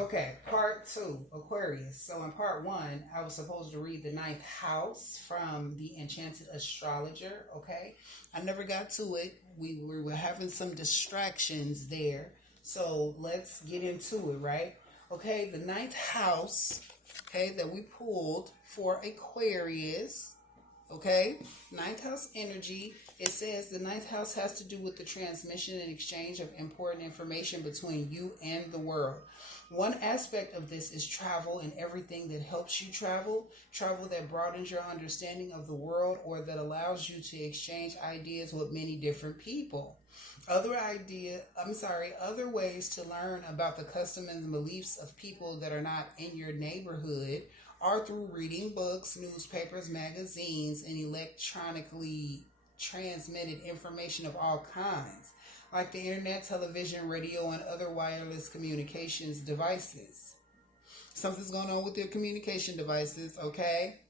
Okay, part two, Aquarius. So in part one, I was supposed to read the ninth house from the Enchanted Astrologer. Okay, I never got to it. We were having some distractions there. So let's get into it, right? Okay, the ninth house, okay, that we pulled for Aquarius. Okay, ninth house energy. It says the ninth house has to do with the transmission and exchange of important information between you and the world. One aspect of this is travel and everything that helps you travel, travel that broadens your understanding of the world or that allows you to exchange ideas with many different people. Other ways to learn about the customs and beliefs of people that are not in your neighborhood are through reading books, newspapers, magazines, and electronically transmitted information of all kinds, like the internet, television, radio, and other wireless communications devices. Something's going on with your communication devices, okay?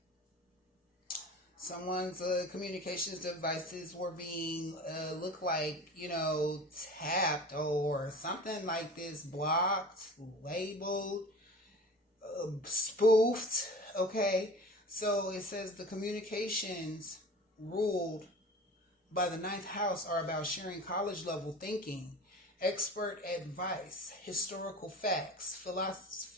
Someone's communications devices were being look like, tapped or something like this, blocked, labeled, spoofed. Okay, so it says the communications ruled by the ninth house are about sharing college level thinking, expert advice, historical facts, philosophy,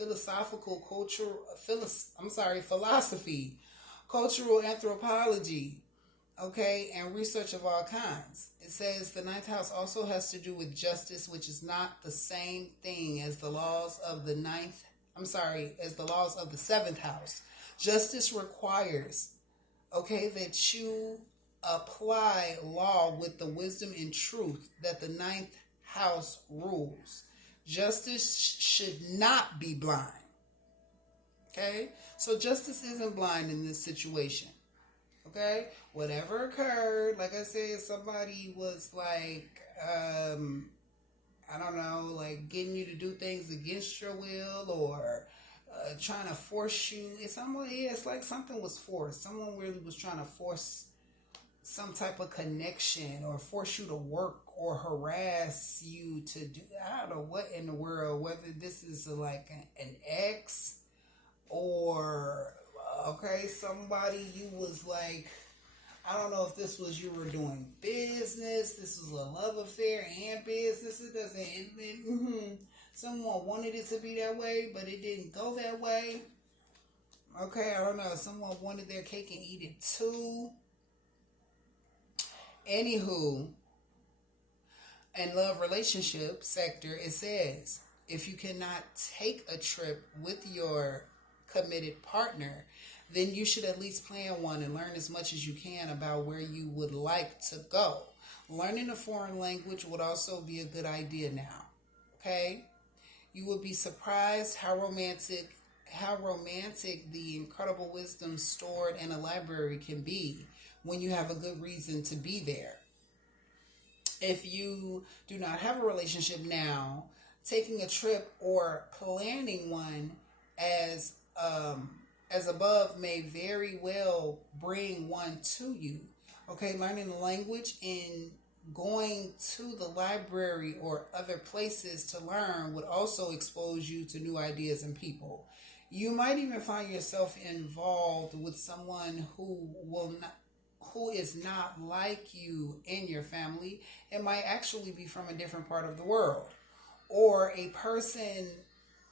cultural anthropology, okay, and research of all kinds. It says the ninth house also has to do with justice, which is not the same thing as the laws of the seventh house. Justice requires, okay, that you apply law with the wisdom and truth that the ninth house rules. Justice should not be blind. Okay? So justice isn't blind in this situation. Okay? Whatever occurred, like I said, somebody was like, getting you to do things against your will or trying to force you. It's like something was forced. Someone really was trying to force some type of connection or force you to work or harass you to do, I don't know what in the world, whether this is like an ex or, okay, somebody you was like, I don't know if this was you were doing business, this was a love affair and business. It doesn't, someone wanted it to be that way, but it didn't go that way. Okay, I don't know. Someone wanted their cake and eat it too. Anywho, in love relationship sector, it says if you cannot take a trip with your committed partner, then you should at least plan one and learn as much as you can about where you would like to go. Learning a foreign language would also be a good idea now. Okay? You would be surprised how romantic the incredible wisdom stored in a library can be when you have a good reason to be there. If you do not have a relationship now, taking a trip or planning one as above may very well bring one to you. Okay, learning the language and going to the library or other places to learn would also expose you to new ideas and people. You might even find yourself involved with someone who is not like you in your family. It might actually be from a different part of the world. Or a person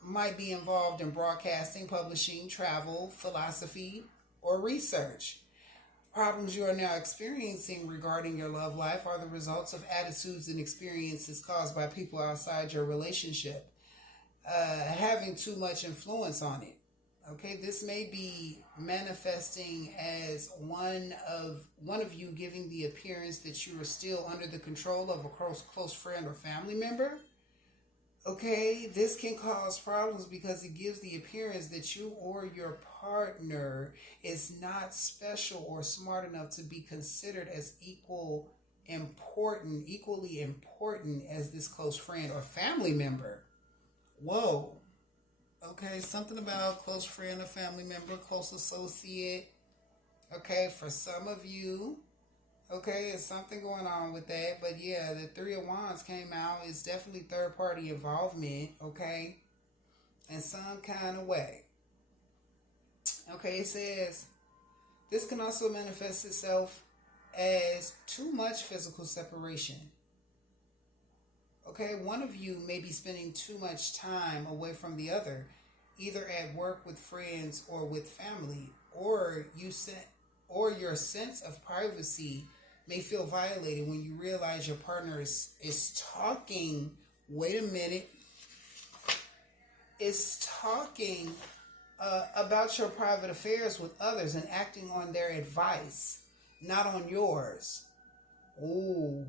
might be involved in broadcasting, publishing, travel, philosophy, or research. Problems you are now experiencing regarding your love life are the results of attitudes and experiences caused by people outside your relationship, having too much influence on it. Okay, this may be manifesting as one of you giving the appearance that you are still under the control of a close friend or family member. Okay, this can cause problems because it gives the appearance that you or your partner is not special or smart enough to be considered as equally important as this close friend or family member. Whoa. Okay, something about close friend or family member, close associate. Okay, for some of you, okay, there's something going on with that. But yeah, the Three of Wands came out. It's definitely third party involvement, okay? in some kind of way. Okay, it says this can also manifest itself as too much physical separation. Okay, one of you may be spending too much time away from the other, either at work with friends or with family, or your sense of privacy may feel violated when you realize your partner is talking. Wait a minute. Is talking about your private affairs with others and acting on their advice, not on yours. Ooh,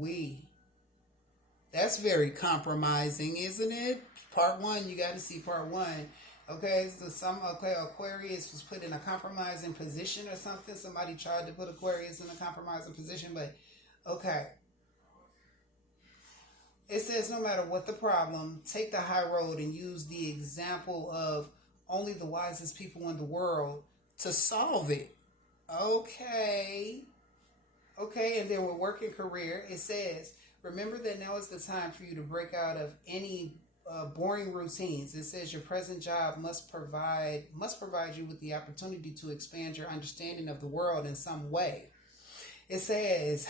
that's very compromising, isn't it? Part one, you got to see part one. Okay, so Aquarius was put in a compromising position or something. Somebody tried to put Aquarius in a compromising position, but okay. It says no matter what the problem, take the high road and use the example of only the wisest people in the world to solve it. Okay, and then with work and career, it says, remember that now is the time for you to break out of any boring routines. It says your present job must provide you with the opportunity to expand your understanding of the world in some way. It says,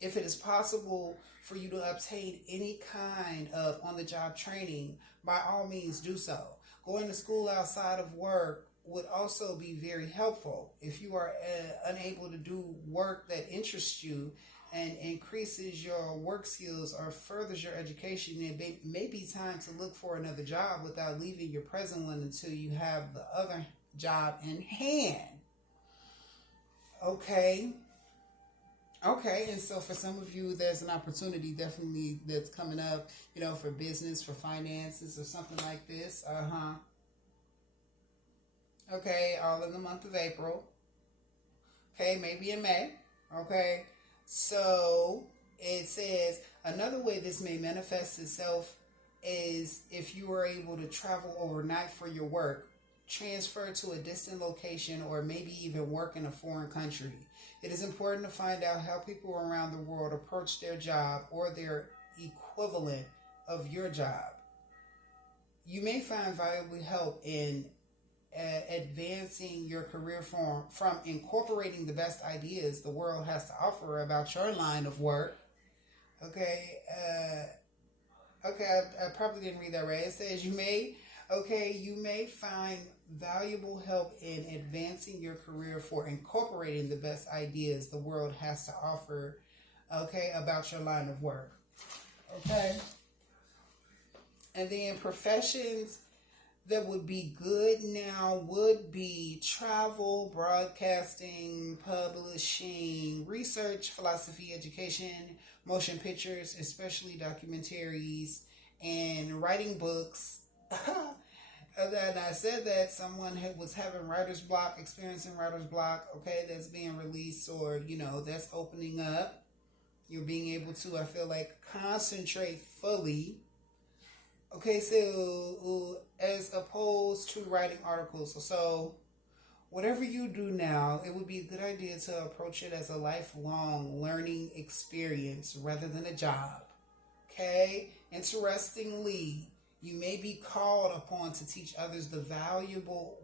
if it is possible for you to obtain any kind of on-the-job training, by all means do so. Going to school outside of work would also be very helpful. If you are unable to do work that interests you and increases your work skills or furthers your education, it may be time to look for another job without leaving your present one until you have the other job in hand. Okay, and so for some of you, there's an opportunity definitely that's coming up, for business, for finances, or something like this. Okay, all in the month of April. Okay, maybe in May. Okay, so it says another way this may manifest itself is if you are able to travel overnight for your work, transfer to a distant location, or maybe even work in a foreign country. It is important to find out how people around the world approach their job or their equivalent of your job. You may find valuable help in advancing your career from incorporating the best ideas the world has to offer about your line of work. Okay, I probably didn't read that right. It says you may find valuable help in advancing your career for incorporating the best ideas the world has to offer, about your line of work. Okay. And then professions that would be good now would be travel, broadcasting, publishing, research, philosophy, education, motion pictures, especially documentaries, and writing books. And I said that someone was having writer's block, experiencing writer's block, that's being released, or, that's opening up. You're being able to, I feel like, concentrate fully. Okay, so as opposed to writing articles. So whatever you do now, it would be a good idea to approach it as a lifelong learning experience rather than a job. Okay? Interestingly, you may be called upon to teach others the valuable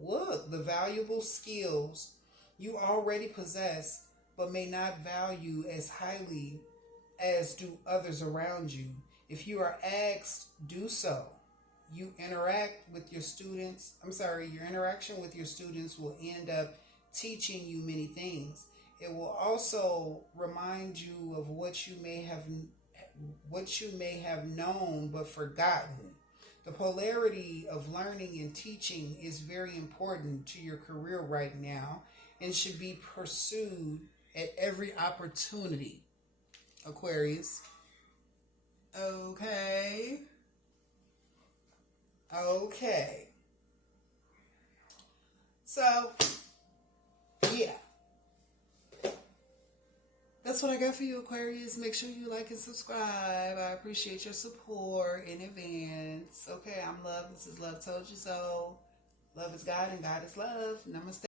skills you already possess, but may not value as highly as do others around you. If you are asked, do so. Your interaction with your students will end up teaching you many things. It will also remind you of what you may have known but forgotten. The polarity of learning and teaching is very important to your career right now and should be pursued at every opportunity. Aquarius. Okay. So, yeah. That's what I got for you, Aquarius. Make sure you like and subscribe. I appreciate your support in advance. Okay, I'm Love. This is Love Told You So. Love is God and God is love. Namaste.